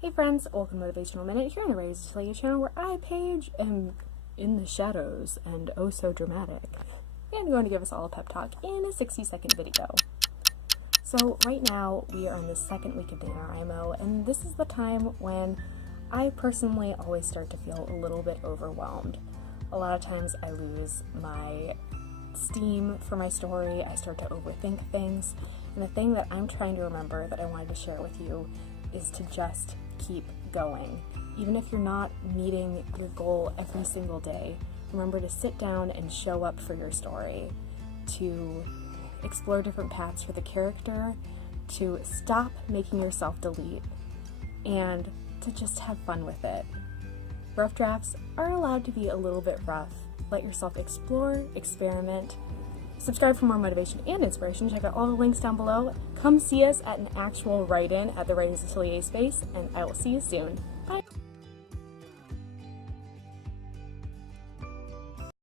Hey friends, welcome to Motivational Minute here on the Atelier channel where I, Paige, am in the shadows and oh so dramatic. And I'm going to give us all a pep talk in a 60-second video. So right now we are in the second week of NaNoWriMo, and this is the time when I personally always start to feel a little bit overwhelmed. A lot of times I lose my steam for my story, I start to overthink things, and the thing that I'm trying to remember that I wanted to share with you is to just keep going. Even if you're not meeting your goal every single day, remember to sit down and show up for your story, to explore different paths for the character, to stop making yourself delete, and to just have fun with it. Rough drafts are allowed to be a little bit rough. Let yourself explore, experiment. Subscribe for more motivation and inspiration. Check out all the links down below. Come see us at an actual write-in at the Writers Atelier space, and I will see you soon. Bye!